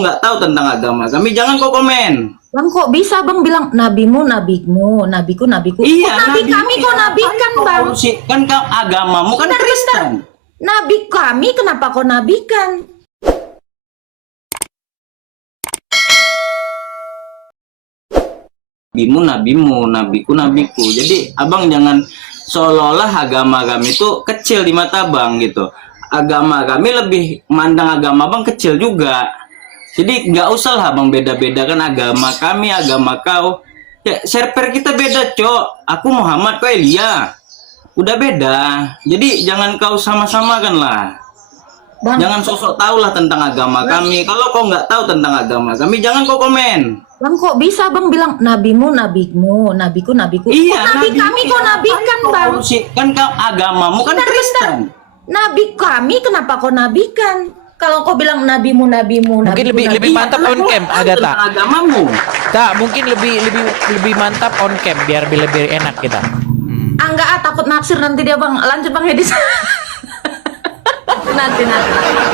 nggak tahu tentang agama kami, jangan kau komen. Bang, kok bisa bang bilang nabimu nabimu, nabiku nabiku? Iya, kok nabi kami kok nabikan bang? Kan kau agamamu kan Bentar, Kristen. Nabi kami kenapa kau nabikan? Nabimu, nabiku, nabiku. Jadi abang jangan seolah-olah agama kami itu kecil di mata abang gitu. Agama kami lebih mandang agama abang kecil juga. Jadi nggak usah lah bang beda-bedakan agama kami, agama kau. Ya, server kita beda, Cok. Aku Muhammad, kau Elia. Udah beda. Jadi jangan kau sama-samakan lah. Bang, Jangan sosok tahu lah tentang agama kami. Kalau kau nggak tahu tentang agama kami, jangan kau komen. bang, kok bisa bang bilang nabimu nabimu, nabiku nabiku? Iya, kok nabi kami kok nabikan bang? Kan kau agamamu kan Kristen. Nabi kami kenapa kau nabikan? Kalau kau bilang nabimu nabimu, Mungkin nabiku, lebih nabiku. mantap on cam, Agatha. Tentang agamamu. Tak, mungkin lebih mantap on cam biar lebih enak kita. Enggak, takut naksir nanti dia bang. Lanjut bang Hedis. nanti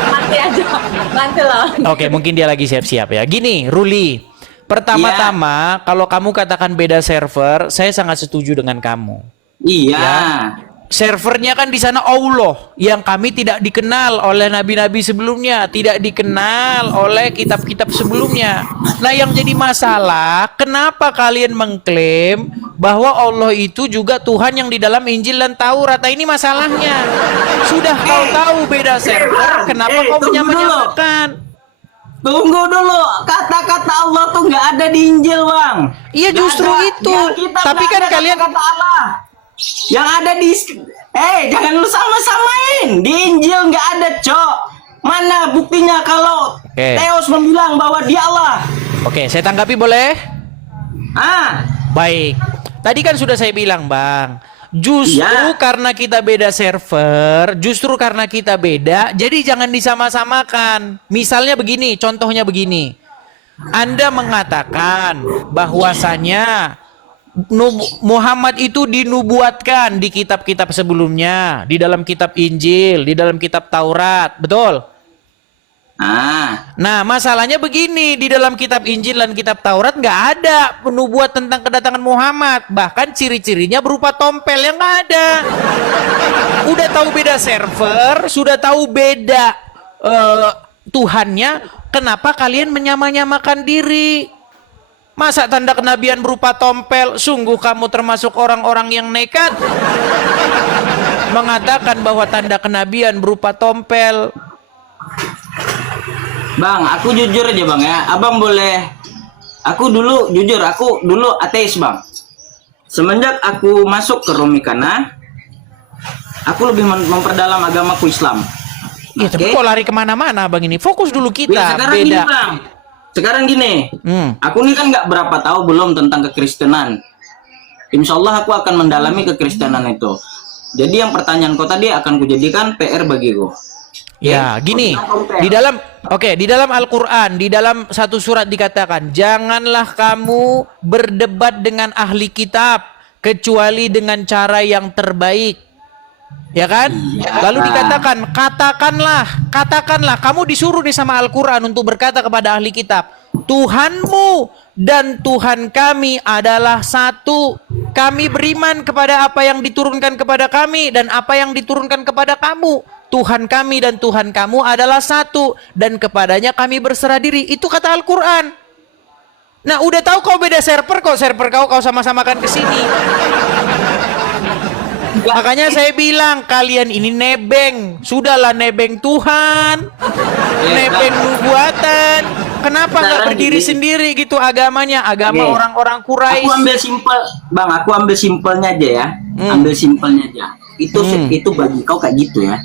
mati aja nanti lah. Oke, mungkin dia lagi siap-siap ya. Gini, Ruli. Pertama-tama, kalau kamu katakan beda server, saya sangat setuju dengan kamu. Iya. Ya. Servernya kan di sana Allah yang kami tidak dikenal oleh nabi-nabi sebelumnya, tidak dikenal oleh kitab-kitab sebelumnya. Nah, yang jadi masalah, kenapa kalian mengklaim bahwa Allah itu juga Tuhan yang di dalam Injil dan Taurat? Nah, ini masalahnya. Sudah kau tahu beda server, kenapa kau menyamakan? Tunggu dulu, kata-kata Allah tuh nggak ada di Injil, Bang. Iya, justru itu. Tapi kan kalian kata Allah. Yang ada di jangan lu sama-samain. Di Injil nggak ada, Cok. Mana buktinya kalau Theos membilang bahwa dia Allah? Oke, saya tanggapi boleh? Baik. Tadi kan sudah saya bilang, Bang. Justru karena kita beda server, justru karena kita beda, jadi jangan disama-samakan. Misalnya begini, contohnya begini. Anda mengatakan bahwasanya Muhammad itu dinubuatkan di kitab-kitab sebelumnya, di dalam kitab Injil, di dalam kitab Taurat, betul? Nah, masalahnya begini, di dalam kitab Injil dan kitab Taurat nggak ada penubuat tentang kedatangan Muhammad, bahkan ciri-cirinya berupa tompel yang nggak ada. Udah tahu beda server, sudah tahu beda Tuhannya, kenapa kalian menyamakan diri? Masa tanda kenabian berupa tompel? Sungguh kamu termasuk orang-orang yang nekat mengatakan bahwa tanda kenabian berupa tompel. Bang, aku jujur aja bang ya. Abang boleh. Aku dulu jujur, aku dulu ateis bang. Semenjak aku masuk ke Romikana, aku lebih memperdalam agamaku Islam. Ya, tapi kok lari kemana-mana bang ini? Fokus dulu kita. Ya, sekarang beda. Gini, bang. Sekarang gini, aku ini kan nggak berapa tahu belum tentang kekristenan. Insya Allah aku akan mendalami kekristenan itu. Jadi yang pertanyaan kau tadi akan kujadikan PR bagiku. Ya, gini. Di dalam Al-Qur'an, di dalam satu surat dikatakan, janganlah kamu berdebat dengan ahli kitab kecuali dengan cara yang terbaik. Ya kan? Lalu dikatakan, katakanlah, kamu disuruh nih sama Al-Quran untuk berkata kepada ahli kitab, Tuhanmu dan Tuhan kami adalah satu. Kami beriman kepada apa yang diturunkan kepada kami dan apa yang diturunkan kepada kamu. Tuhan kami dan Tuhan kamu adalah satu dan kepadanya kami berserah diri. Itu kata Al-Quran. Nah, udah tahu kau beda server kok, server kau sama-samakan ke sini. Makanya saya bilang kalian ini nebeng. Sudahlah nebeng Tuhan, nebeng nubuatan. Kenapa nggak berdiri sendiri gitu agamanya? Agama orang-orang Quraisy. Aku ambil simpel, bang. Aku ambil simpelnya aja ya. Ambil simpelnya aja. Itu bagi kau kayak gitu ya.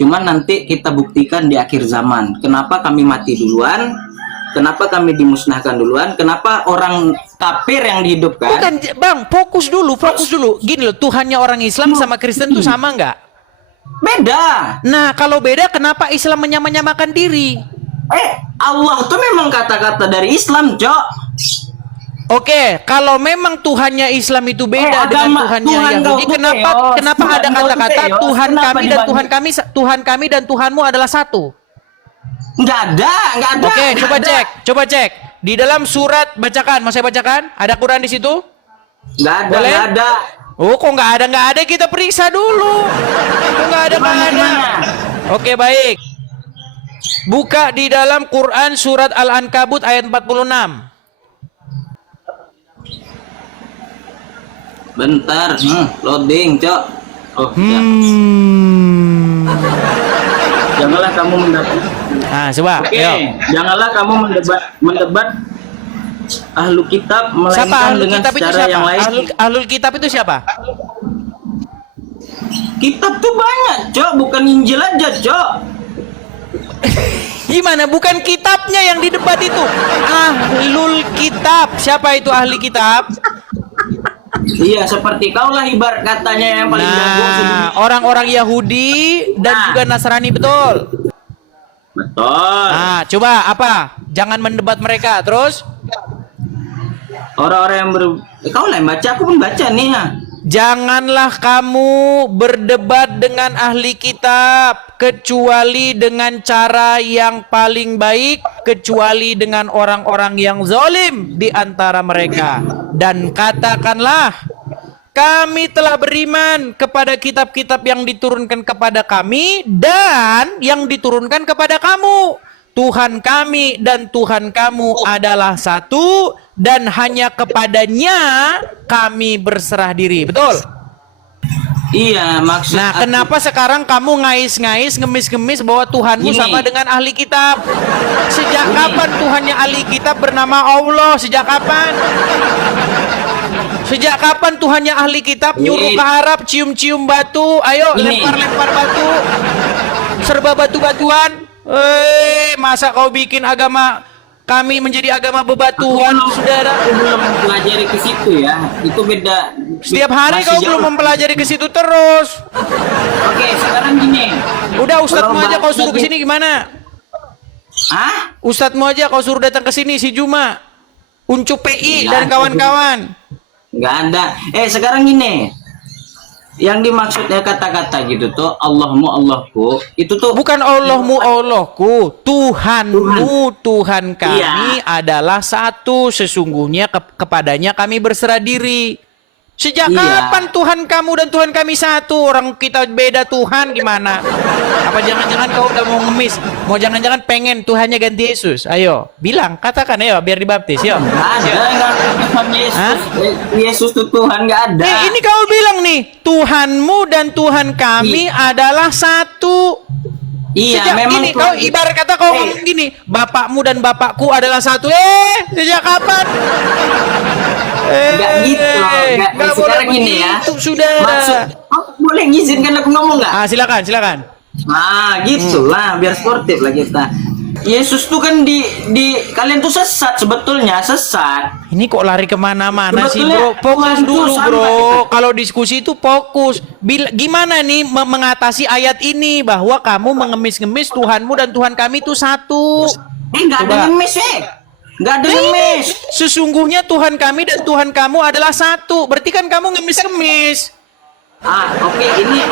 Cuman nanti kita buktikan di akhir zaman. Kenapa kami mati duluan? Kenapa kami dimusnahkan duluan? Kenapa orang kafir yang dihidupkan? Bukan, bang, fokus dulu. Gini loh, Tuhannya orang Islam sama Kristen tuh sama nggak? Beda. Nah, kalau beda, kenapa Islam menyamakan diri? Allah tuh memang kata-kata dari Islam, Cok. Oke, kalau memang Tuhannya Islam itu beda dengan Tuhannya Yahudi, kenapa ada kata-kata Tuhan kami dan Tuhan kami dan Tuhanmu adalah satu? Nggak ada. Oke, nggak coba ada. cek, coba cek. Di dalam surat bacakan, mau saya bacakan? Ada Quran di situ? Nggak ada, Boleh? nggak ada. Oh, kok nggak ada? Nggak ada, kita periksa dulu. Kok nggak ada? Nggak ada. Oke, baik. Buka di dalam Quran surat Al-Ankabut ayat 46. Bentar, loading, Cok. Oh, ya. Janganlah kamu mendebat. Nah, coba. Oke, Yuk. janganlah kamu mendebat ahlu kitab Siapa melainkan ahlul dengan kitab itu cara siapa? yang lain. Ahlul kitab itu siapa? Kitab tuh banyak, Cok, bukan Injil aja, Cok. Gimana? Bukan kitabnya yang didebat itu. Ahlul kitab. Siapa itu ahli kitab? Iya, seperti kau lah ibarat katanya yang paling jago sebelum. Nah, orang-orang Yahudi dan Nah. juga Nasrani, betul. Betul. Nah, coba apa? Jangan mendebat mereka. Terus? Orang-orang yang kau lah yang baca, aku pun baca nih ya. Janganlah kamu berdebat dengan ahli kitab kecuali dengan cara yang paling baik, kecuali dengan orang-orang yang zalim di antara mereka. Dan katakanlah, kami telah beriman kepada kitab-kitab yang diturunkan kepada kami dan yang diturunkan kepada kamu. Tuhan kami dan Tuhan kamu adalah satu, dan hanya kepadanya kami berserah diri. Betul? Iya, maksud Nah, aku- kenapa sekarang kamu ngais-ngais, ngemis-ngemis bahwa Tuhanmu Gini. sama dengan ahli kitab? Sejak kapan Tuhannya ahli kitab bernama Allah? Sejak kapan? Sejak kapan Tuhannya ahli kitab nyuruh ke Arab cium-cium batu? Ayo Ini. lempar-lempar batu. Serba batu-batuan. Masa kau bikin agama kami menjadi agama bebatuan, saudara? Aku belum mempelajari ke situ ya. Itu beda. Setiap hari Masih kau jauh. belum mempelajari ke situ terus. Oke, sekarang gini. Udah ustadzmu Kalau aja kau bahas suruh ke lagi- sini gimana? Hah? Ustadzmu aja kau suruh datang ke sini, si Juma, Uncup PI Iya. dan kawan-kawan. Nggak ada. Sekarang gini. Yang dimaksudnya kata-kata gitu tuh Allahmu Allahku itu tuh Bukan Allahmu Allahku, Tuhanmu Tuhan kami Iya. adalah satu. Sesungguhnya kepadanya kami berserah diri. Sejak Iya. kapan Tuhan kamu dan Tuhan kami satu? Orang kita beda Tuhan gimana? Apa jangan-jangan kau udah mau ngemis? Mau jangan-jangan pengen Tuhannya ganti Yesus? Ayo, bilang, katakan ayo biar dibaptis, yuk. nggak ada nggak ada Tuhan Yesus. Hah? Yesus tuh Tuhan nggak ada. Ini kau bilang nih, Tuhanmu dan Tuhan kami adalah satu. Iya, Sejak memang ini Tuhan- kau ibarat kata kau ngomong gini, bapakmu dan bapakku adalah satu. Sejak kapan? Nggak gitu loh. Nggak boleh Sekarang gini ya. begitu, saudara. Maksud, boleh ngizinkan aku ngomong nggak? Silakan, silakan. Nah, gitulah biar sportif lah kita. Yesus tuh kan di kalian tuh sesat sebetulnya sesat. Ini kok lari kemana-mana sih, bro? Sebetulnya Fokus Tuhan tuh dulu, sama bro. kita. Kalau diskusi itu fokus. Gimana nih mengatasi ayat ini bahwa kamu mengemis-ngemis Tuhanmu dan Tuhan kami itu satu? Nggak ada Coba. ngemis nggak ada ngemis. Sesungguhnya Tuhan kami dan Tuhan kamu adalah satu. Berarti kan kamu ngemis-ngemis. Oke, ini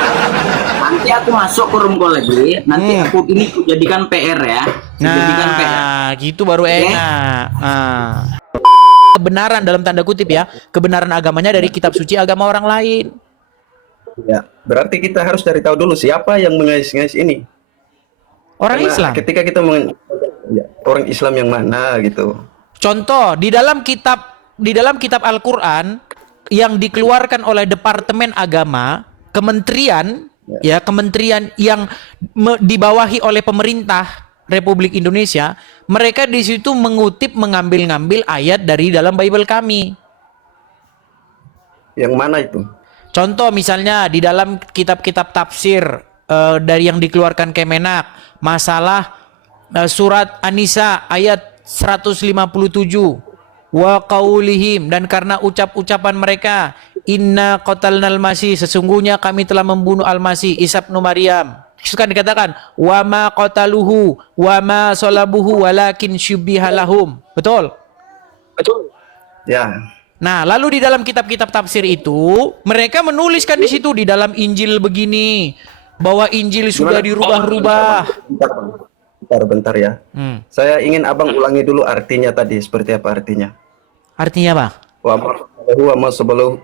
nanti aku masuk ke room call lagi. Nanti aku jadikan PR ya. Jadikan PR. Nah, gitu baru enak. Nah. Kebenaran dalam tanda kutip ya, kebenaran agamanya dari kitab suci agama orang lain. Ya, berarti kita harus cari tahu dulu siapa yang mengais-ngais ini. Orang Karena Islam. ketika kita orang Islam yang mana gitu. Contoh di dalam kitab Al-Qur'an yang dikeluarkan oleh Departemen Agama, kementerian kementerian yang dibawahi oleh pemerintah Republik Indonesia, mereka di situ mengambil ayat dari dalam Bible kami. Yang mana itu? Contoh misalnya di dalam kitab-kitab tafsir dari yang dikeluarkan Kemenak, masalah surat An-Nisa ayat 157. Wa qaulihim, dan karena ucapan mereka, inna qatalnal masih, sesungguhnya kami telah membunuh al-masih Isa bin Maryam. Itu kan dikatakan wa ma qataluhu wa ma salabuhu walakin syubbiha lahum. Betul? Ya. Nah, lalu di dalam kitab-kitab tafsir itu, mereka menuliskan di situ di dalam Injil begini, bahwa Injil sudah dirubah-rubah. bentar ya. Saya ingin abang ulangi dulu artinya tadi, seperti apa artinya? Artinya apa? Wa ma sabalahu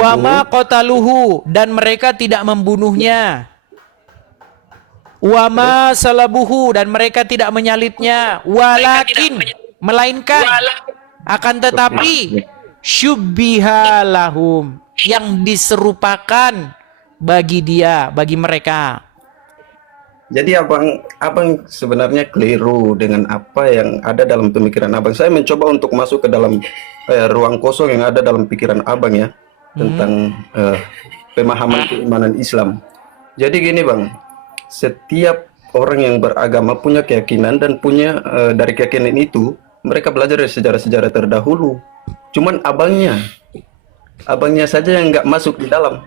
Wama qataluhu, dan mereka tidak membunuhnya. Wama salabuhu, dan mereka tidak menyalibnya. Walakin, melainkan, akan tetapi syubbiha lahum, yang diserupakan bagi dia, bagi mereka. Jadi abang sebenarnya keliru dengan apa yang ada dalam pemikiran abang. Saya mencoba untuk masuk ke dalam ruang kosong yang ada dalam pikiran abang ya, tentang pemahaman keimanan Islam. Jadi gini bang, setiap orang yang beragama punya keyakinan dan punya dari keyakinan itu mereka belajar dari sejarah-sejarah terdahulu. Cuman abangnya saja yang nggak masuk di dalam,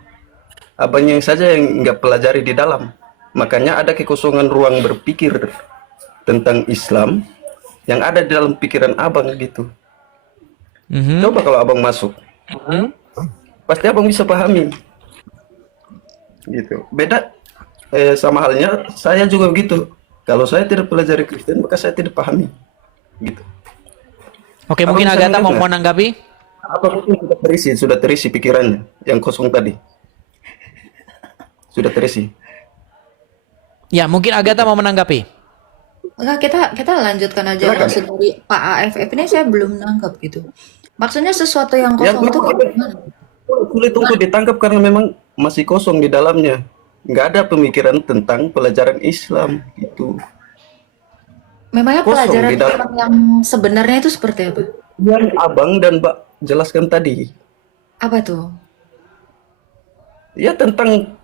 abangnya saja yang nggak pelajari di dalam. Makanya ada kekosongan ruang berpikir tentang Islam yang ada di dalam pikiran abang gitu. Coba kalau abang masuk, pasti abang bisa pahami. Gitu. Beda sama halnya saya juga begitu. Kalau saya tidak pelajari Kristen, maka saya tidak pahami. Gitu. Oke, Abang mungkin bisa Agatha mau mendengar? menanggapi? Apa mungkin sudah terisi pikirannya yang kosong tadi? Sudah terisi. Ya, mungkin Agatha mau menanggapi. Enggak, kita lanjutkan aja. Silakan. Maksud dari Pak AFF ini saya belum nangkep gitu. Maksudnya sesuatu yang kosong itu kayak gimana? Sulit untuk ditangkap karena memang masih kosong di dalamnya. Nggak ada pemikiran tentang pelajaran Islam gitu. Memangnya Kosong pelajaran di dalam. Islam yang sebenarnya itu seperti apa? Yang abang dan mbak jelaskan tadi. Apa tuh? Ya tentang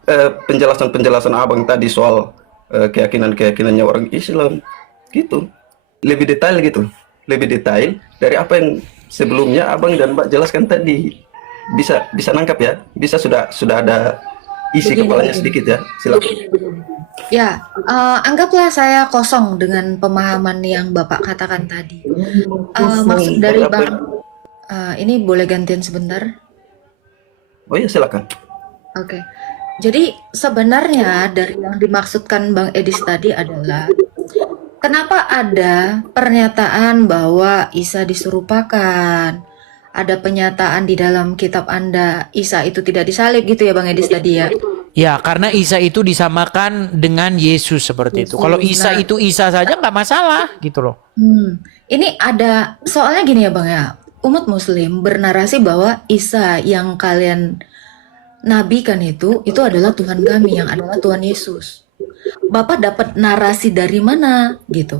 penjelasan-penjelasan abang tadi soal keyakinan-keyakinannya orang Islam. Gitu. Lebih detail gitu. Lebih detail dari apa yang sebelumnya abang dan mbak jelaskan tadi. Bisa nangkap ya? Bisa sudah ada isi Begini, kepalanya begini. sedikit ya? Silakan. Ya, anggaplah saya kosong dengan pemahaman yang Bapak katakan tadi. Maksud dari Apa Bang, ini boleh gantian sebentar? Oh iya silakan. Oke. Jadi sebenarnya dari yang dimaksudkan Bang Edis tadi adalah kenapa ada pernyataan bahwa Isa diserupakan? Ada pernyataan di dalam kitab Anda Isa itu tidak disalib gitu ya Bang Edis tadi ya? Ya, karena Isa itu disamakan dengan Yesus seperti itu. Kalau Isa Nah. itu Isa saja nggak masalah gitu loh. Ini ada soalnya gini ya Bang ya. Umat Muslim bernarasi bahwa Isa yang kalian nabikan itu adalah Tuhan kami, yang adalah Tuhan Yesus. Bapak dapat narasi dari mana gitu?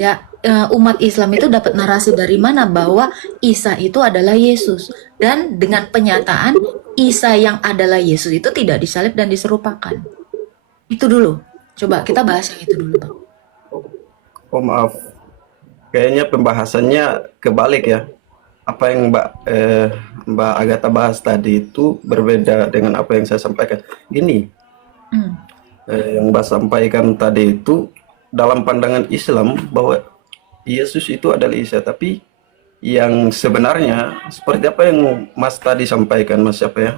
Ya, umat Islam itu dapat narasi dari mana bahwa Isa itu adalah Yesus, dan dengan penyataan Isa yang adalah Yesus itu tidak disalib dan diserupakan. Itu dulu. Coba kita bahas yang itu dulu, Bang. Oh maaf. Kayaknya pembahasannya kebalik ya. Apa yang Mbak Agatha bahas tadi itu berbeda dengan apa yang saya sampaikan. Gini, yang Mbak sampaikan tadi itu dalam pandangan Islam bahwa Yesus itu adalah Isa, tapi yang sebenarnya seperti apa yang Mas tadi sampaikan, Mas siapa ya?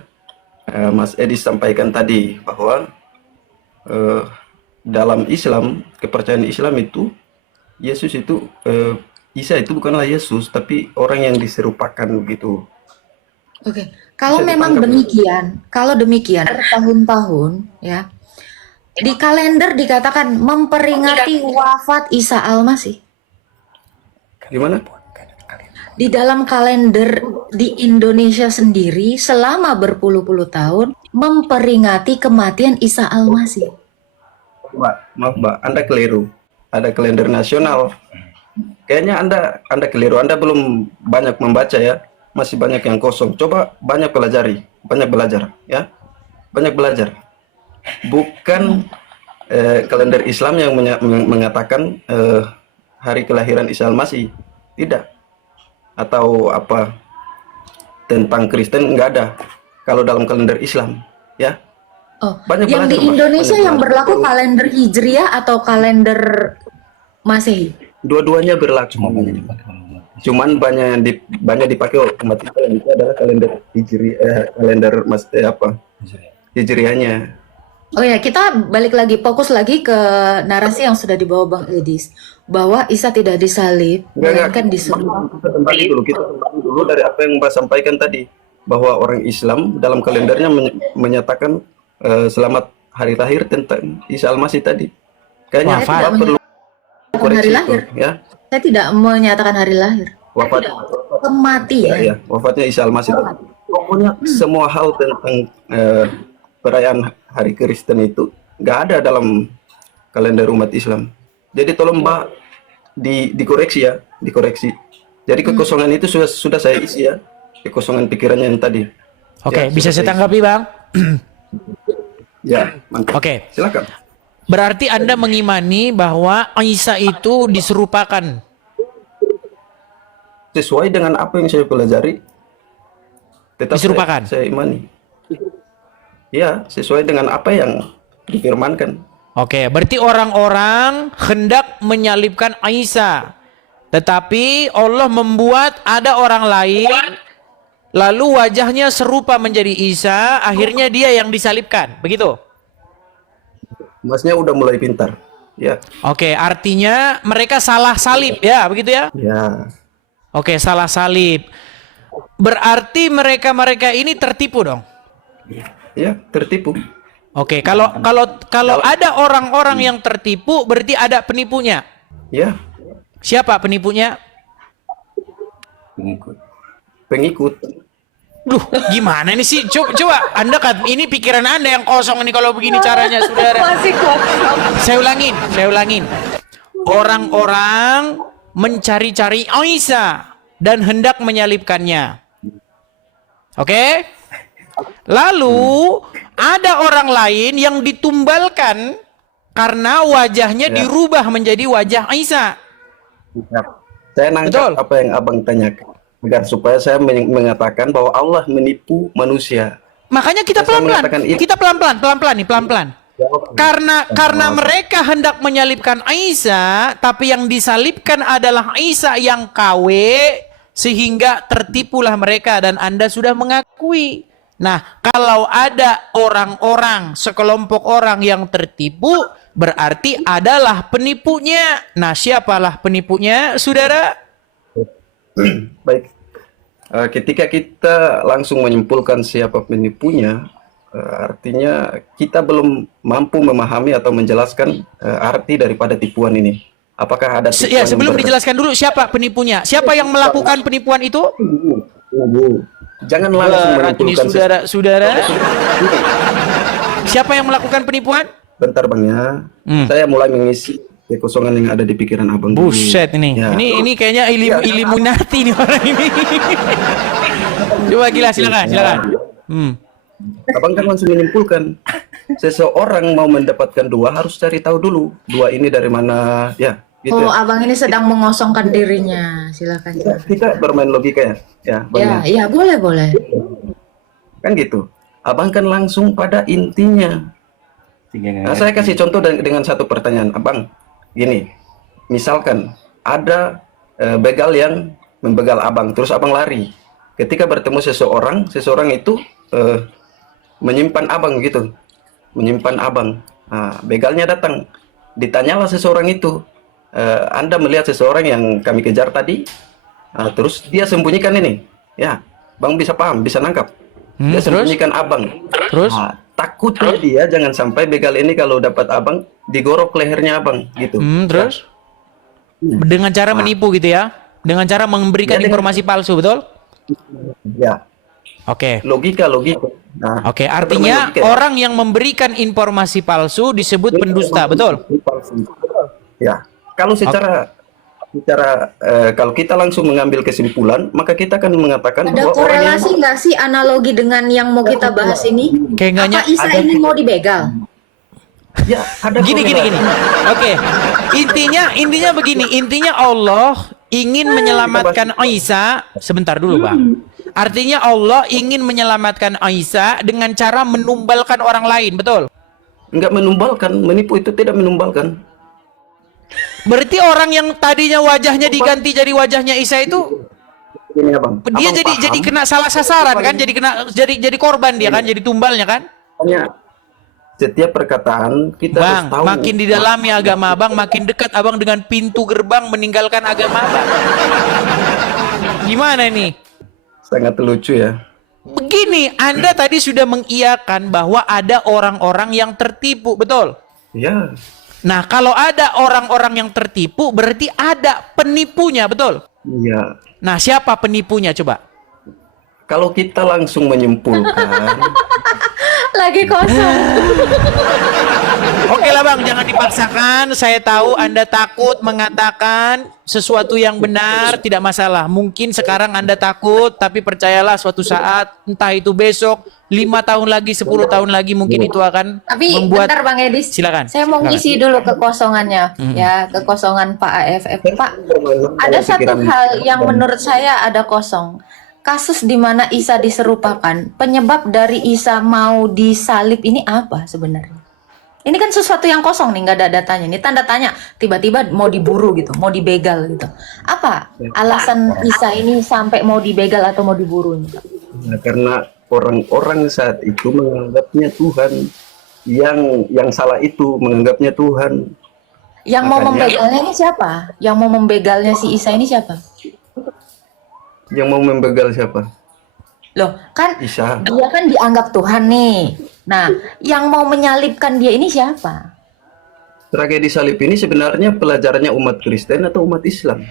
Mas Edi sampaikan tadi bahwa dalam Islam, kepercayaan Islam itu Yesus itu Isa itu bukanlah Yesus, tapi orang yang diserupakan begitu. Oke, kalau Bisa memang ditangkap, demikian, bertahun-tahun ya, di kalender dikatakan memperingati wafat Isa Al-Masih. Gimana? Di dalam kalender di Indonesia sendiri selama berpuluh-puluh tahun memperingati kematian Isa Al-Masih. Maaf Mbak, Anda keliru. Ada kalender nasional. Kayaknya Anda keliru. Anda belum banyak membaca ya. Masih banyak yang kosong. Coba banyak pelajari, banyak belajar ya. Banyak belajar. Bukan kalender Islam yang mengatakan hari kelahiran Isa Al-Masih. Tidak. Atau apa tentang Kristen nggak ada. Kalau dalam kalender Islam ya. Oh, Banyak yang di belajar, Mas. Indonesia Banyak yang belajar. berlaku kalender Hijriah atau kalender Masehi? Dua-duanya berlaku. Cuman banyak dipakai oleh umat Islam itu adalah kalender Hijri, kalender Hijriahnya. Oh ya, kita balik lagi, fokus lagi ke narasi yang sudah dibawa Bang Edis, bahwa Isa tidak disalib, Enggak, melainkan disuruh. kita kembali dulu dari apa yang Mbak sampaikan tadi, bahwa orang Islam dalam kalendernya menyatakan selamat hari lahir tentang Isa Al-Masih tadi. Kayaknya Wafat. Mbak perlu Hari koreksi itu, lahir. ya. Saya tidak menyatakan hari lahir. Wafat, Kematian. ya, wafatnya Isa Al-Masih. Pokoknya semua hal tentang perayaan hari Kristen itu nggak ada dalam kalender umat Islam. Jadi tolong Mbak dikoreksi ya, dikoreksi. Jadi kekosongan itu sudah saya isi ya, kekosongan pikirannya yang tadi. Oke, Ya, bisa sudah saya tanggapi Bang? Ya, mantap. Oke. Silakan. Berarti Anda mengimani bahwa Isa itu diserupakan. Sesuai dengan apa yang saya pelajari, tetap Diserupakan. saya imani. Ya, sesuai dengan apa yang difirmankan. Oke, berarti orang-orang hendak menyalibkan Isa. Tetapi Allah membuat ada orang lain, lalu wajahnya serupa menjadi Isa, akhirnya dia yang disalibkan. Begitu? Masnya udah mulai pintar. Ya, Oke, artinya mereka salah salib ya, begitu ya? ya, Oke, salah salib. Berarti mereka-mereka ini tertipu dong. ya, tertipu. Oke, kalau ada orang-orang yang tertipu, berarti ada penipunya. Ya, Siapa penipunya? pengikut. Duh, gimana nih sih? Coba Anda kan ini pikiran Anda yang kosong nih kalau begini caranya, saudara. Masih kosong. Saya ulangin. Orang-orang mencari-cari Isa dan hendak menyalibkannya. Oke? Lalu ada orang lain yang ditumbalkan karena wajahnya Ya. dirubah menjadi wajah Isa. Saya nangkap Betul. apa yang abang tanyakan, agar supaya saya mengatakan bahwa Allah menipu manusia. Makanya kita Saya pelan-pelan. mengatakan itu. Kita pelan-pelan nih, pelan-pelan. Karena mereka hendak menyalibkan Isa, tapi yang disalibkan adalah Isa yang KW, sehingga tertipulah mereka dan Anda sudah mengakui. Nah, kalau ada orang-orang, sekelompok orang yang tertipu, berarti adalah penipunya. Nah, siapalah penipunya, saudara? Baik. Ketika kita langsung menyimpulkan siapa penipunya, artinya kita belum mampu memahami atau menjelaskan arti daripada tipuan ini. Apakah ada tipuan Ya, yang sebelum dijelaskan dulu siapa penipunya. Siapa yang melakukan penipuan itu? Tunggu. Jangan langsung Berat ini menyimpulkan saudara-saudara. Siapa yang melakukan penipuan? Bentar Bang ya. Saya mulai mengisi kekosongan yang ada di pikiran abang dulu. Buset ini. Ya. Ini kayaknya Illuminati nih orang ini. Coba gila, silakan. Abang kan langsung menyimpulkan. Seseorang mau mendapatkan dua harus cari tahu dulu dua ini dari mana, ya. Gitu. Oh, abang ini sedang mengosongkan dirinya. Silakan. Kita bermain logika ya, Bang. Ya, boleh. Kan gitu. Abang kan langsung pada intinya. Nah, saya kasih contoh dengan satu pertanyaan, abang. Gini, misalkan ada begal yang membegal abang, terus abang lari. Ketika bertemu seseorang itu menyimpan abang gitu, menyimpan abang. Nah, begalnya datang, ditanyalah seseorang itu, Anda melihat seseorang yang kami kejar tadi, terus dia sembunyikan ini, ya, bang bisa paham, bisa nangkap. Dia Terus? sembunyikan abang. Terus? Nah, takutnya dia jangan sampai begal ini kalau dapat abang digorok lehernya abang gitu. Terus? Dengan cara menipu gitu ya? Dengan cara memberikan Ya, dengan- informasi palsu, betul? Ya, Oke. logika. Nah, Oke, kita artinya bermain logika, ya. orang yang memberikan informasi palsu disebut pendusta, betul? Ya, kalau secara kalau kita langsung mengambil kesimpulan, maka kita akan mengatakan Ada bahwa orang yang korelasi nggak sih analogi dengan yang mau kita bahas ini? Kayaknya Apa Isa ini mau dibegal? ya ada gini. korelasi. Oke. Intinya begini, intinya Allah ingin menyelamatkan Isa. Sebentar dulu, Bang. Artinya Allah ingin menyelamatkan Isa dengan cara menumbalkan orang lain, betul? Enggak menumbalkan, menipu itu tidak menumbalkan. Berarti orang yang tadinya wajahnya diganti jadi wajahnya Isa itu Ini abang. dia Abang jadi paham? kena salah sasaran kan, jadi korban dia kan, jadi tumbalnya kan? Hanya setiap perkataan kita Bang, harus tahu. makin didalami agama abang, makin dekat abang dengan pintu gerbang meninggalkan agama abang. Gimana nih? Sangat lucu ya. Begini, Anda tadi sudah mengiyakan bahwa ada orang-orang yang tertipu, betul? Ya, Nah, kalau ada orang-orang yang tertipu, berarti ada penipunya, betul? iya. Nah, siapa penipunya coba? Kalau kita langsung menyimpulkan, Lagi kosong. Oke lah bang, jangan dipaksakan. Saya tahu Anda takut mengatakan sesuatu yang benar, tidak masalah. Mungkin sekarang Anda takut, tapi percayalah suatu saat, entah itu besok, 5 tahun lagi, 10 tahun lagi, mungkin itu akan Tapi membuat... bentar Bang Edis, Silakan. saya mau Silakan. ngisi dulu kekosongannya, ya kekosongan Pak AFF. Pak, ada satu hal yang menurut saya ada kosong. Kasus di mana Isa diserupakan, penyebab dari Isa mau disalib ini apa sebenarnya? Ini kan sesuatu yang kosong nih, nggak ada datanya. Ini tanda tanya, tiba-tiba mau diburu gitu, mau dibegal gitu. Apa alasan Isa ini sampai mau dibegal atau mau diburu? nah, karena orang-orang saat itu menganggapnya Tuhan, yang salah itu menganggapnya Tuhan. Yang mau Makanya- membegalnya ini siapa? Yang mau membegalnya si Isa ini siapa? Yang mau membegal siapa? Loh, kan Isa. dia kan dianggap Tuhan nih. Nah, yang mau menyalibkan dia ini siapa? Tragedi salib ini sebenarnya pelajarannya umat Kristen atau umat Islam?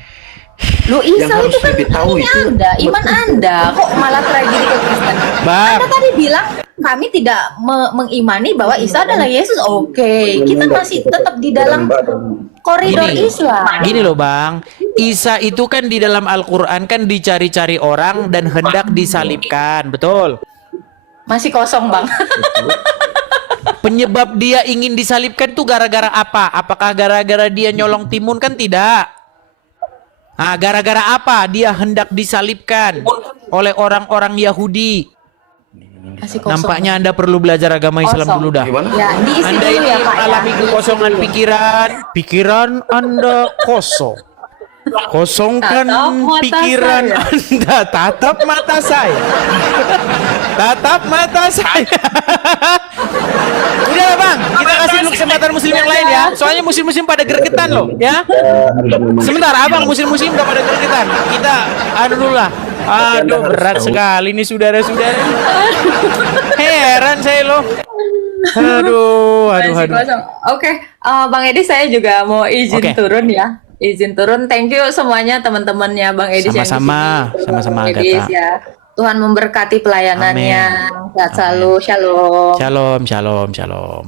Loh, Yang Isa harus itu kan lebih tahu ini itu Anda, iman Anda. Kok malah tragedi ke Kristen? Bang, Anda tadi bilang kami tidak mengimani bahwa Isa adalah Yesus. Oke, kita masih tetap di dalam koridor Gini. Islam. Gini loh bang, Isa itu kan di dalam Al-Quran kan dicari-cari orang dan hendak disalibkan, betul? Masih kosong, Bang. Penyebab dia ingin disalibkan tuh gara-gara apa? Apakah gara-gara dia nyolong timun? Kan tidak. Nah, gara-gara apa dia hendak disalibkan oleh orang-orang Yahudi? Masih kosong. Nampaknya Anda perlu belajar agama Islam Kosong. dulu dah. Gimana? Ya, diisi Anda dulu ini ya, Pak. mengalami kekosongan pikiran. Pikiran Anda kosong. Kosongkan Tatap mata pikiran saya. Anda. Tatap mata saya. Tatap mata saya. Udah lah bang, kita kasih dulu kesempatan muslim yang lain ya. Soalnya muslim-muslim pada gregetan loh ya. Sebentar abang, muslim-muslim udah pada gregetan. Kita anu dulu lah. Aduh berat sekali nih saudara-saudara. Heran saya loh. Aduh. Masih kosong. Oke, Bang Edi saya juga mau izin Oke. turun ya. Izin turun. Thank you semuanya teman-temannya Bang Edi yang di Sama-sama. sini. Sama-sama, Bang Edis Agatha. ya. Tuhan memberkati pelayanannya. Sehat selalu. Shalom. Shalom, shalom, shalom.